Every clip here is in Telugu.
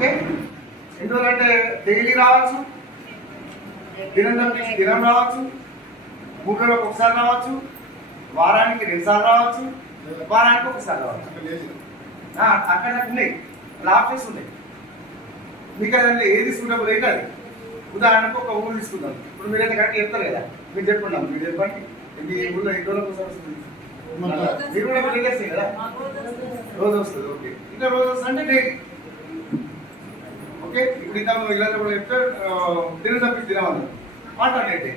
ఓకే. ఎందుకంటే డైలీ రావచ్చు, దినం తప్పించి దినం రావచ్చు, 3 రోజులకు ఒకసారి రావచ్చు, వారానికి 2 సార్లు రావచ్చు, వారానికి ఒకసారి రావచ్చు. అక్కడ ఉన్నాయి ఆప్షన్స్ ఉన్నాయి. మీకు అదంటే ఏది సూటబుల్ అయితే అది. ఉదాహరణకు ఒక ఊరు తీసుకుందాం. ఇప్పుడు మీరైతే కరెక్ట్ చెప్తారు కదా, మీరు చెప్పండి, మీరు చెప్పండి మీ ఊళ్ళో ఎన్ని రోజులకు ఒకసారి వస్తుంది? మీరు కూడా రిలేస్ కదా, రోజు వస్తుంది. ఓకే, ఇంకా రోజు వస్తుంది అంటే డైలీ. ఓకే, ఇప్పుడు ఇంకా ఇలాంటి కూడా చెప్తే దినం తప్పించి దినం అన్నారు, ఆల్టర్నేట్ డే.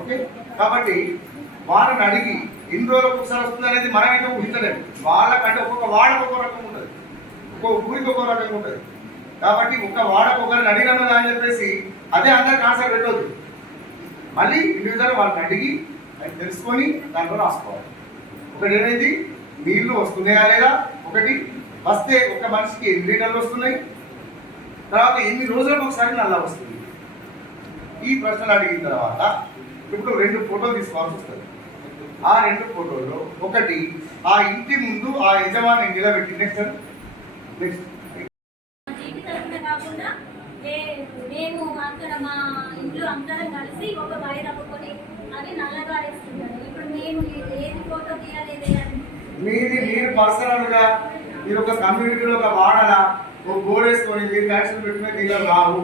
ఓకే, కాబట్టి వాళ్ళని అడిగి ఎన్ని రోజులకు ఒకసారి వస్తుంది అనేది మనమైతే ఊహించలేదు. వాళ్ళకంటే ఒక్కొక్క వాడకు ఒక రకం ఉంటుంది, ఒక్కొక్క ఊరికి ఒక రకంగా ఉంటుంది. కాబట్టి ఒక వాడకు ఒకరిని అడిగినదా అని చెప్పేసి అదే అందరికి ఆన్సర్ పెట్టవద్దు. మళ్ళీ ఇండివిజువల్ వాళ్ళని అడిగి అది తెలుసుకొని దాంట్లో రాసుకోవాలి. ఒకటి ఏమైంది, నీళ్లు వస్తున్నాయా లేదా, ఒకటి వస్తే ఒక మనిషికి 8 లీటర్లు వస్తున్నాయి, తర్వాత ఎన్ని రోజులకు ఒకసారి నల్లా వస్తుంది. ఈ ప్రశ్నలు అడిగిన తర్వాత ఇప్పుడు 2 ఫోటోలు తీసుకోవాల్సి వస్తుంది. ఆ 2 ఫోటోల్లో ఒకటి ఆ ఇంటి ముందు ఆ యజమాని నిలబెట్టి నెక్స్ట్ మేము అక్కడ మా ఇంట్లో అందరం కలిసి ఒక వైర్ అవ్వుకొని అది నల్లగా వేస్తున్నాడు. ఇప్పుడు మేము ఏది ఫోటో తీయాలి, మీరు పర్సనల్ గా మీరు ఒక కమ్యూనిటీలో ఒక వాడలా ఒక గోడేసుకొని మీరు కనెక్షన్ పెట్టుకునే దీనిలో రావు.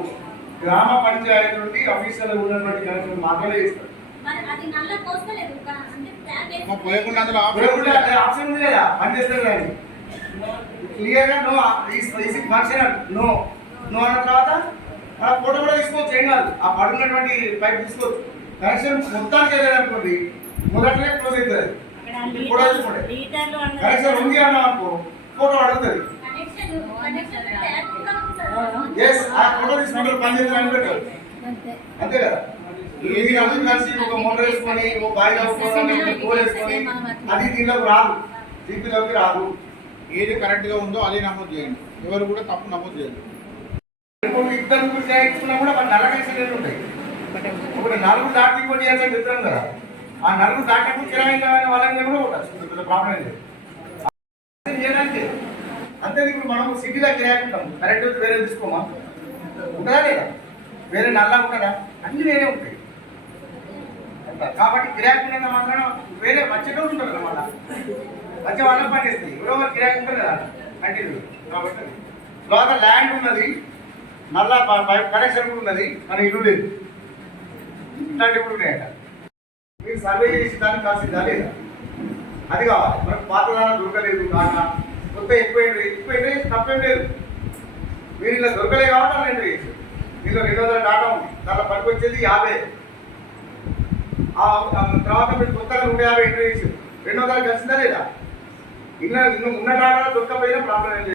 గ్రామ పంచాయతీ నుండి అఫీషియల్ ఉన్నటువంటి కనెక్షన్ మాత్రమే ఇస్తారు. ఆప్షన్ ఉంది కదా, పనిచేస్తారు కానీ క్లియర్ గా నో ఫంక్షన్ నో నో అన్న తర్వాత ఫోటో కూడా తీసుకోవచ్చు, ఏం కాదు. ఆ పడున్నటువంటి పైప్ తీసుకోవచ్చు. కనెక్షన్ మొత్తానికి వెళ్ళాలనుకోండి మొదట్లే క్లోజ్ అవుతుంది. ఫోటో తీసుకోండి, కనెక్షన్ ఉంది అన్న అనుకో ఫోటో అడుగుతుంది. ఆ ఫోటో తీసుకుంటారు, పని చేస్తారు పెట్టారు, అంతే కదా. కలిసి ఒక మోటార్ వేసుకొని ఒక బాయిల్ వేసుకొని అది దీనిలోకి రాదు, దీంట్లోకి రాదు. ఏది కరెక్ట్ గా ఉందో అదే నమోదు చేయండి, ఎవరు కూడా తప్పు నమోదు చేయండి. ఇద్దరు చేయించుకున్నా కూడా మన నల్ల కనెక్షన్ ఉంటాయి. ఇప్పుడు 4 దాటి ఇంకోటి చేయాల్సి చెప్తాం కదా, ఆ 4 దాటప్పుడు కిరాయి కావాలని వాళ్ళని కూడా ఉండదు, ప్రాబ్లం లేదు చేయడానికి. అంతే. ఇప్పుడు మనం సిటీలో కిరాయి ఉంటాం, కరెక్ట్ వేరే తీసుకోమా, ఉంటుందా లేదా? వేరే నల్లా ఉంటుందా? అన్ని వేరే ఉంటాయి. కాబట్టి కిరాయి ఉన్న మాత్రం వేరే వచ్చేటోళ్ళు ఉంటారు కదా, మళ్ళీ వచ్చే వాళ్ళకి పని చేస్తాయి. ఎవరో వాళ్ళు కిరాయి ఉంటారు కదా కంటిన్యూ. కాబట్టి తర్వాత ల్యాండ్ ఉన్నది, నల్లా కనెక్షన్ కూడా ఉన్నది, మన ఇల్లు లేదు, ఇట్లాంటివి కూడా ఉన్నాయట. మీరు సర్వే చేసి దానికి కాల్సిందా లేదా, అది కావాలి. మనకు పాత దానా దొరకలేదు కాక కొత్త ఎక్కువ తప్పేం లేదు. మీరు ఇలా దొరకలే కాబట్టి వాళ్ళు ఎంట్రీ చేశారు. మీలో 200 డాటా ఉంది, దాంట్లో పనికొచ్చేది 50. తర్వాత మీరు కొత్తగా 150 ఎంట్రీ చేశారు, 200 కలిసిందా లేదా? ఇంకా ఉన్న డాటా దొరకపోయినా ప్రాబ్లం ఏం లేదు.